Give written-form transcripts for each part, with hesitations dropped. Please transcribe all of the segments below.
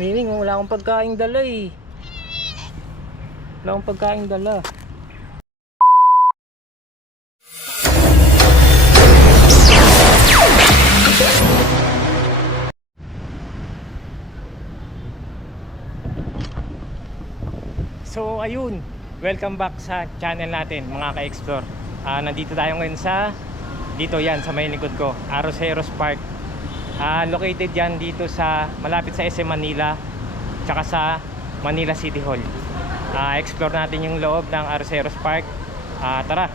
Meaning, wala akong pagkaing dala eh. Wala akong pagkaing dala. So ayun, welcome back sa channel natin mga ka-explore. Nandito tayo ngayon sa dito yan sa may likod ko, Arroceros Park. Located yan dito sa malapit sa SM Manila tsaka sa Manila City Hall. Explore natin yung loob ng Arroceros Park. Tara.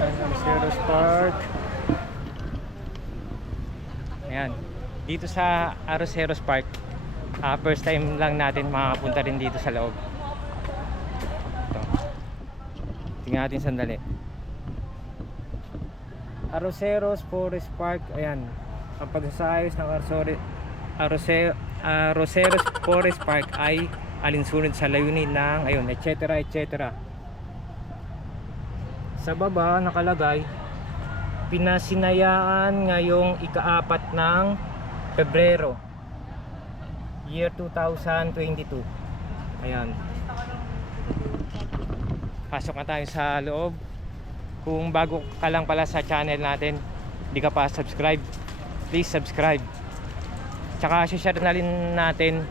Arroceros Park. Ayan. Dito sa Arroceros Park, first time lang natin makapunta rin dito sa loob. Ito. Tingnan natin sandali. Arroceros Forest Park. Ayan. Ang pagsasayos ng Arroceros Forest Park ay alinsunod sa layunin ng ayun, etc. etc. Sa baba nakalagay, pinasinayaan ngayong ika-4 ng Pebrero year 2022. Ayan. Pasok na tayo sa loob. Kung bago ka lang pala sa channel natin, hindi ka pa subscribe, please subscribe. Tsaka share na rin natin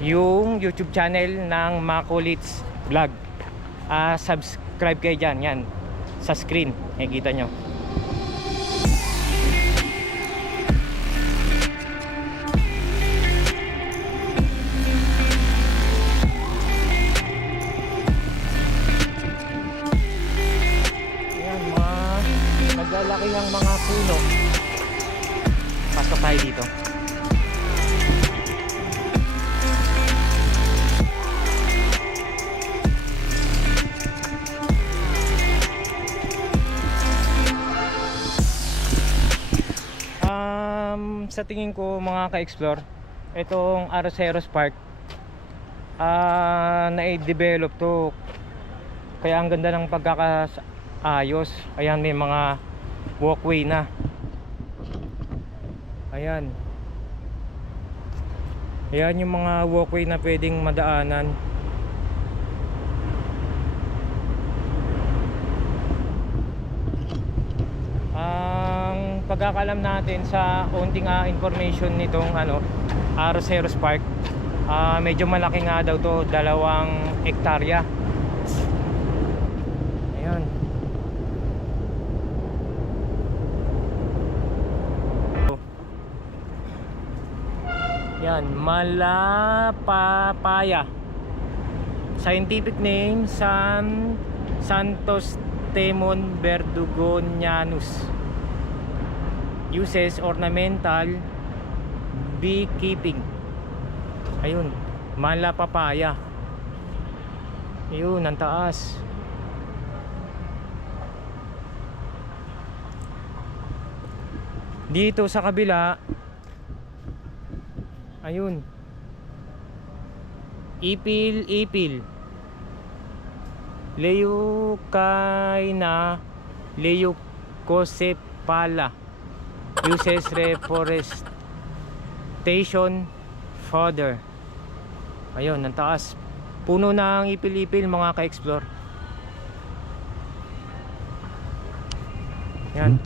yung YouTube channel ng Makulits Vlog. Subscribe kayo dyan, yan sa screen, nakikita nyo. Ayan, naglalaki ang mga puno. Pasok tayo dito. Sa tingin ko mga ka-explore, itong Arroceros Park na-develop to, kaya ang ganda ng pagkakaayos. Ayan, may mga walkway na. Ayan. Ayan yung mga walkway na pwedeng madaanan. Pagkakalam natin sa unting information nitong Arroceros Park, medyo malaki nga daw to, 2 hektarya. Ayan. Yan, Malapapaya. Scientific name Santos Temon Verdugonianus. Uses ornamental, beekeeping. Ayun, Malapapaya. Ayun, ang taas. Dito sa kabila, ayun, ipil Leucaena leucocephala. Uses reforestation further. Ayun, ang taas. Puno ng ipil-ipil mga ka-explore. Yan.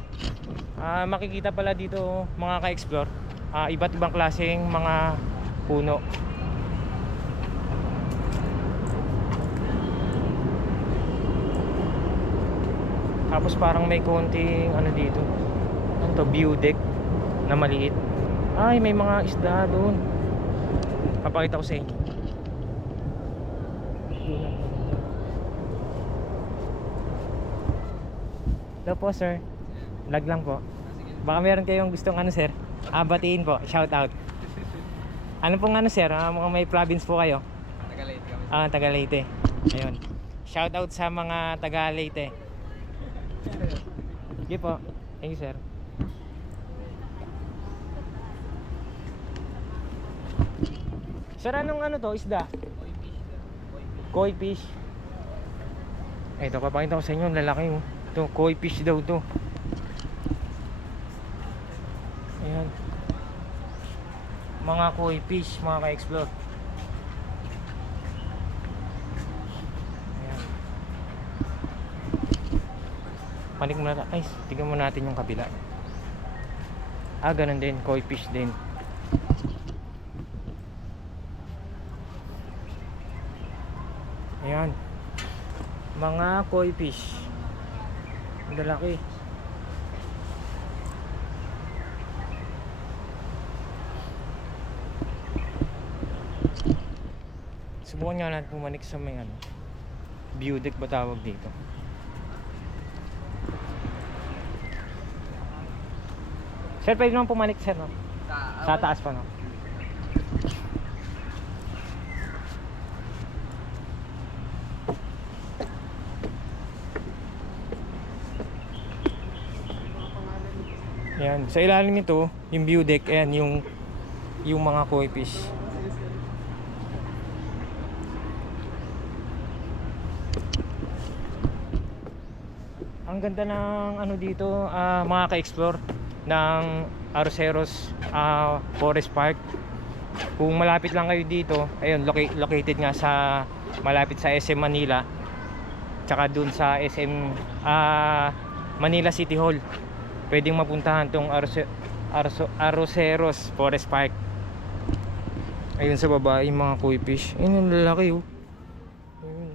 Makikita pala dito mga ka-explore, iba't ibang klaseng mga puno. Tapos parang may konting dito. Ano to, view deck na maliit. Ay, may mga isda doon. Papakita ko sa inyo. Hello po sir, vlog lang po. Baka meron kayong gustong sir, batiin po, shout out. Ano pong sir, mga may province po kayo? Taga Leyte kami. Taga Leyte. Ayun, shout out sa mga taga Leyte. Sige po, thank you sir. Sir, anong ano to? Isda? Koi fish. Ito, papakita ko sa inyo, lalaki oh. Ito, koi fish daw to. Ayan. Mga koi fish, mga ka-explore. Ayan. Panik mo na. Ay, tignan mo natin yung kabila. Ah, ganun din, koi fish din. Ayan. Mga koi fish. Ang lalaki. Subukan nga natin pumanik sa may ano, view deck ba tawag dito. Sir, pwede naman pumanik sir, no? Sa taas pa, no? Ayan, sa ilalim nito, yung view deck, ayan, yung mga koi fish. Ang ganda ng ano dito, mga ka-explore ng Arroceros Forest Park. Kung malapit lang kayo dito, ayun, located nga sa malapit sa SM Manila, tsaka dun sa SM Manila City Hall. Pwedeng mapuntahan tong Arroceros Forest Park. Ayun sa baba yung mga koi fish. Ayun yung lalaki oh. Ayun.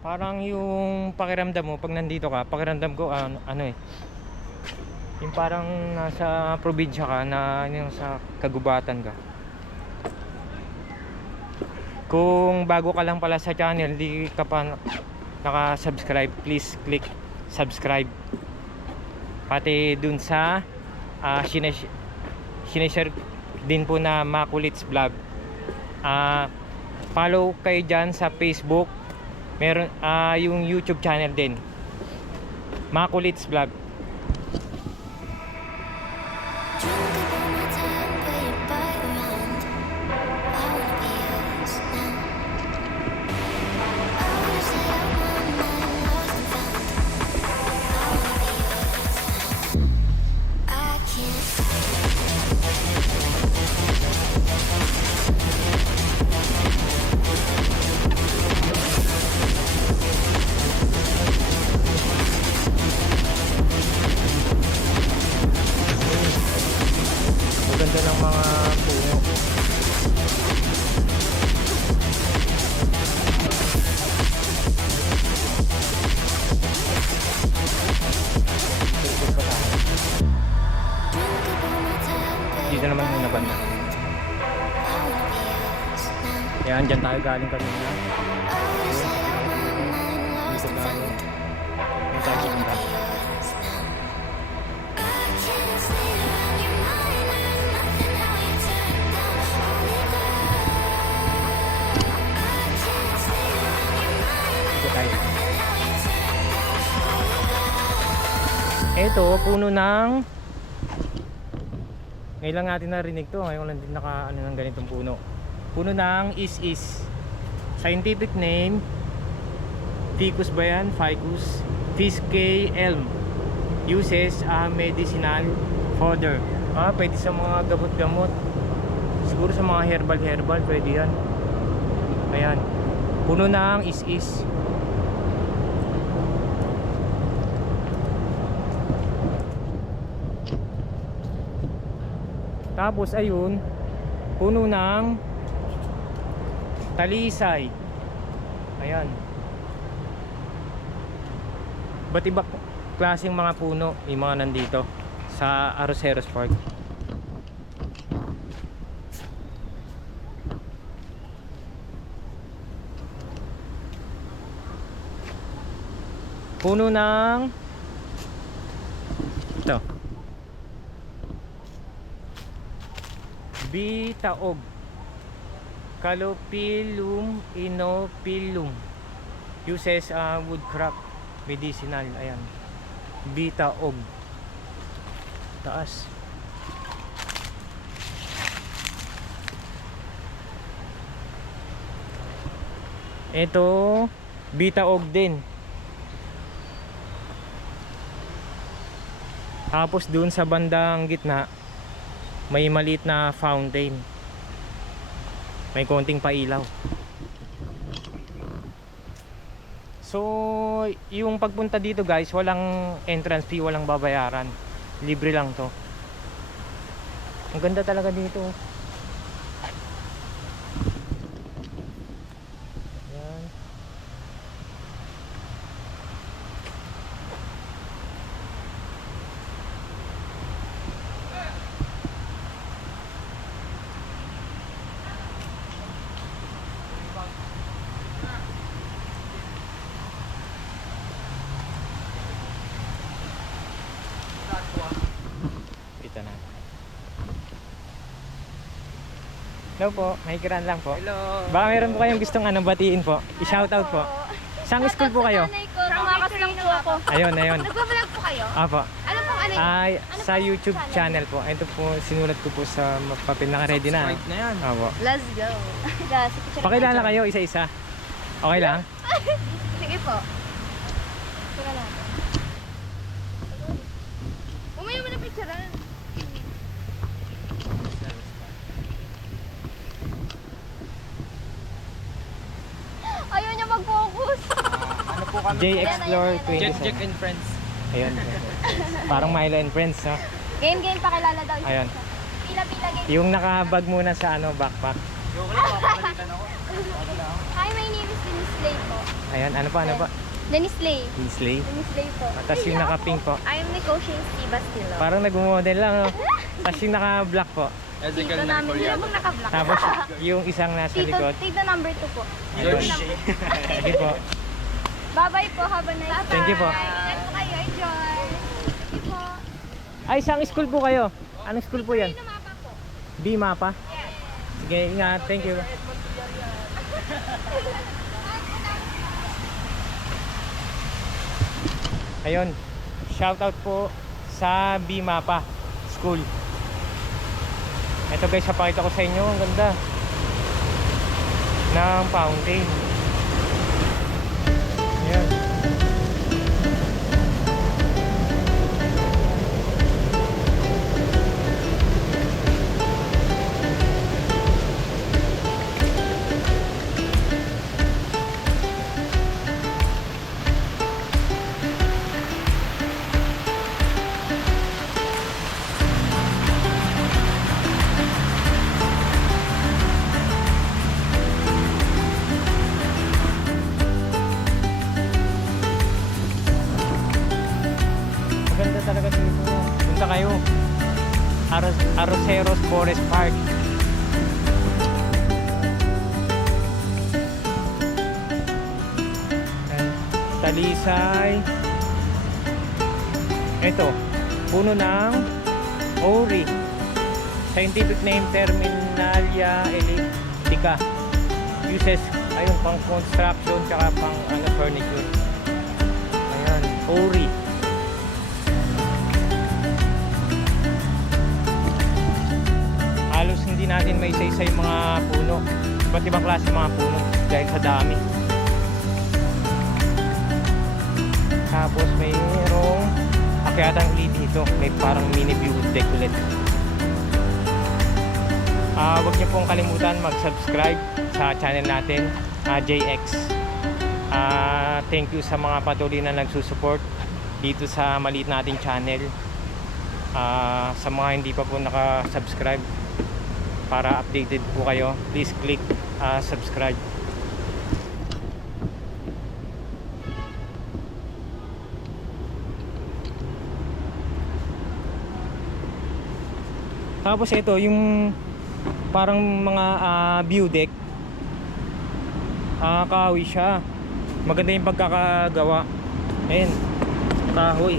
Parang yung pakiramdam mo pag nandito ka, pakiramdam ko ano eh, yung parang nasa probinsya ka, na yung sa kagubatan ka. Kung bago ka lang pala sa channel, di ka pa naka-subscribe, please click subscribe. Pati dun sa sineshare din po na Makulits Vlog. Follow kayo dyan sa Facebook. Meron yung YouTube channel din, Makulits Vlog. Ganda ng mga puno. Dito naman muna banda. Yan, dyan tayo galing kanina. Dito tayo. Dito tayo pumunta. Ito, puno ng, ngayon lang natin narinig to, ngayon lang din naka ano ng ganitong puno. Puno ng is. Scientific name, Ficus ba yan? Ficus Fiscae elm. Uses medicinal fodder. Pwede sa mga gamot-gamot. Siguro sa mga herbal pwede yan. Ayan, puno ng is. Tapos ayun, puno ng talisay. Ayan. Ba't iba klaseng mga puno yung mga nandito sa Arroceros Park. Puno ng ito, bitaog. Calophyllum inophyllum. Uses woodcraft, medicinal. Ayan. Bita og. Taas. Ito, bita og din. Tapos dun sa bandang gitna, may maliit na fountain. May konting pailaw. So, yung pagpunta dito guys, walang entrance fee, walang babayaran. Libre lang to. Ang ganda talaga dito. Ayan. Kita na. Hello po, mahigiran lang po. Hello. Baka meron po kayong gustong batiin po. I-shoutout po. Saan school po kayo? Tumakas lang po ako. Ayun, ayun. Nagbablog po kayo? Apo. Ano pong ano yun? Ay, sa YouTube channel po. Ito po, sinulat ko po sa papel. Naka-ready na. Subscribe na yan. Apo. Let's go. Pakilala kayo isa-isa. Okay lang? Sige po. Teka lang. Umaya mo na picturean. Ayaw niya mag-focus. Ano po kami? J-Explore Jack 27. and Friends. Ayun. Parang Milo and Friends, no? Game, pakilala daw. Ayun. Pila, game. Yung nakabag muna sa backpack. Yung ko lang, papapalitan ako. Hi, my name is Denise Lay po. Ayun, ano pa? Denise Lay. Tinsley. Denise Lay po. Tapos yung naka-pink po. I'm negotiating Steve Bastillo. Parang nag-model lang, no? Tapos yung naka-black po. Ezekiel Tito na namin. Hindi Koreano. namang naka-block. Tapos yung isang nasa likod. Tito number 2 po. Ayun. Sige po. Bye-bye po. Have a nice day. Thank you po. Ingat po kayo. Enjoy. Thank you po. Ay, isang school po kayo. Anong school po yan? Ano mapa po? B-Mapa? Sige, ingat. Thank you. Ayun. Shoutout po sa B-Mapa School. Ito guys, papakita ko sa inyo. Ang ganda ng fountain. Ayan. Maganda talaga dito. Punta kayo. Arroceros Forest Park. Ayan. Talisay. Ito, puno ng Ori. Scientific name Terminalia elliptica. Uses ayun pang construction tsaka pang furniture. Ayan, Ori. Halos hindi natin may isa-isa yung mga puno. Iba't ibang klase mga puno dahil sa dami. Tapos mayroong akyatan ulit dito. May parang mini view deck ulit. Huwag niyo pong kalimutan mag-subscribe sa channel natin, JX. Thank you sa mga patuloy na nagsusupport dito sa maliit nating channel. Sa mga hindi pa po naka-subscribe, para updated po kayo, please click subscribe. Tapos ito yung parang mga view deck. Kahoy siya. Maganda yung pagkakagawa. Ayan, kahoy.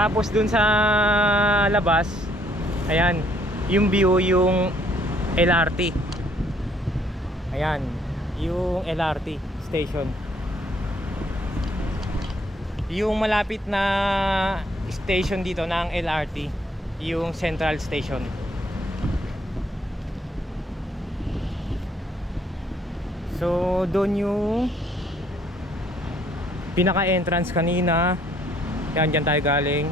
Tapos dun sa labas, ayan, yung view, yung LRT. Ayan, yung LRT station. Yung malapit na station dito ng LRT, yung Central Station. So doon yung pinaka entrance kanina. Yan, dyan tayo galing.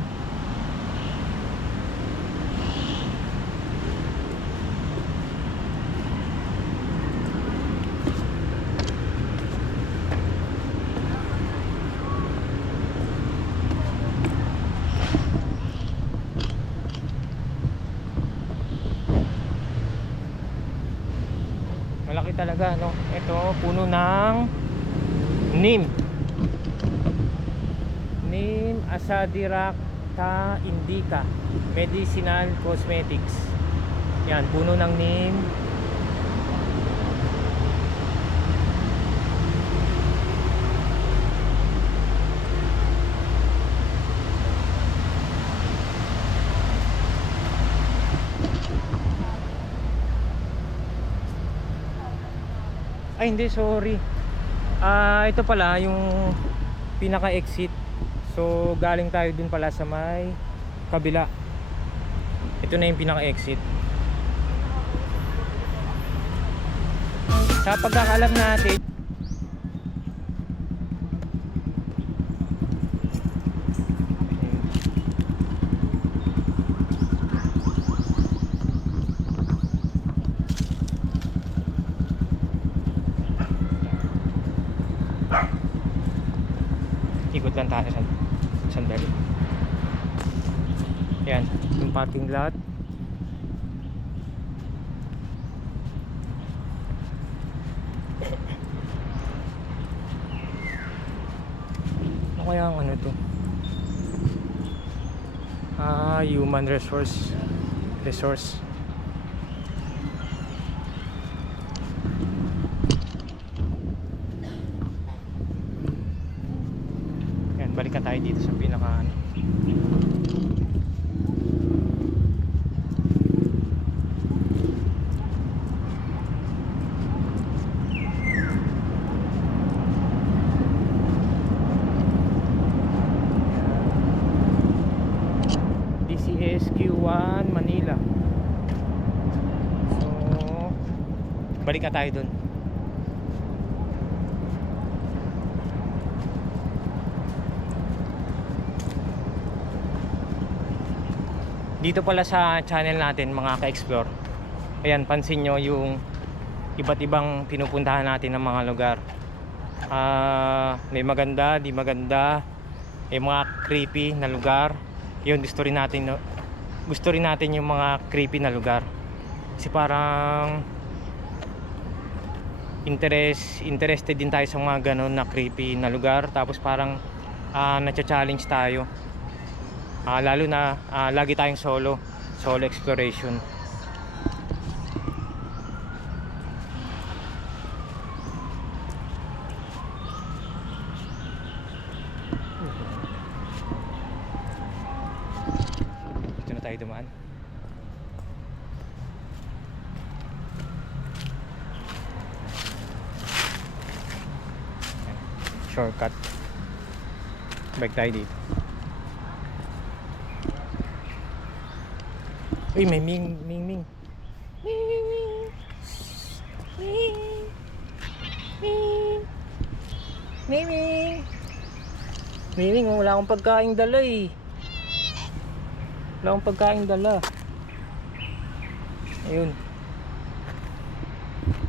Malaki talaga, no? Ito, puno ng neem. Neem Azadirachta indica, medicinal cosmetics. Yan, puno ng neem. Ay hindi, sorry. Ito pala yung pinaka exit. So galing tayo dun pala sa may kabila. Ito na yung pinaka exit. Sa pagkakalam natin, ikot lang tayo sa sandali. Yan, yung parking lot. Ano kaya ang ano to? Human resource. Yan, balikan tayo dito sa pinaka ano. DCSQ1 Manila. So balikan tayo dun. Dito pala sa channel natin mga ka-explore, ayan, pansin nyo yung iba't ibang pinupuntahan natin ng mga lugar. May maganda, di maganda, may mga creepy na lugar. Yun, gusto rin natin yung mga creepy na lugar. Kasi parang interested din tayo sa mga ganun na creepy na lugar. Tapos parang nacha-challenge tayo. Lalo na lagi tayong solo exploration. Dito na tayo dumaan. Shortcut. Balik tayo dito. Uy, may ming. Ming, wala akong pagkain dala eh. Wala akong pagkain dala. Ayun.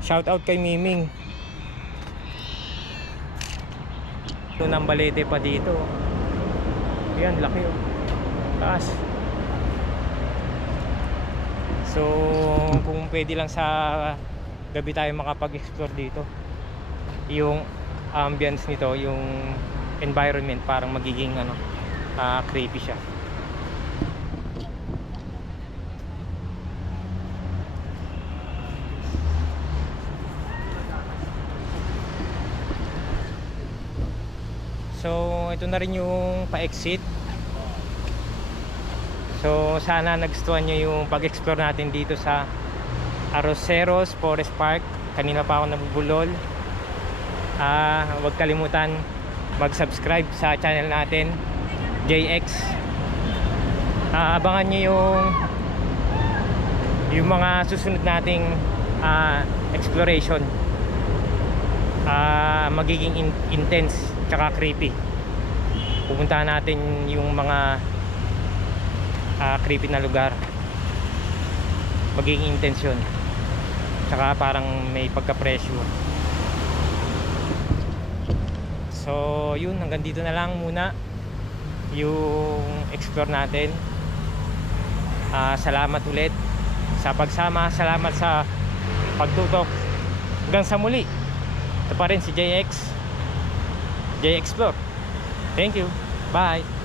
Shout out kay Miming. Ito ng balete pa dito. Ayan, laki oh. Taas. So kung pwede lang sa gabi tayo makapag-explore dito, yung ambience nito, yung environment, parang magiging ano, creepy siya. So ito na rin yung pa-exit. So sana nagustuhan nyo yung pag-explore natin dito sa Arroceros Forest Park. Kanina pa ako nabubulol. Huwag kalimutan mag-subscribe sa channel natin, JX. Abangan nyo yung mga susunod nating exploration. Magiging intense tsaka creepy. Pupuntahan natin yung mga creepy na lugar. Magiging intense yun, tsaka parang may pagka-pressure. So yun, hanggang dito na lang muna yung explore natin. Salamat ulit sa pagsama, salamat sa pagtutok. Hanggang sa muli, ito pa rin si JX Explore. Thank you, bye.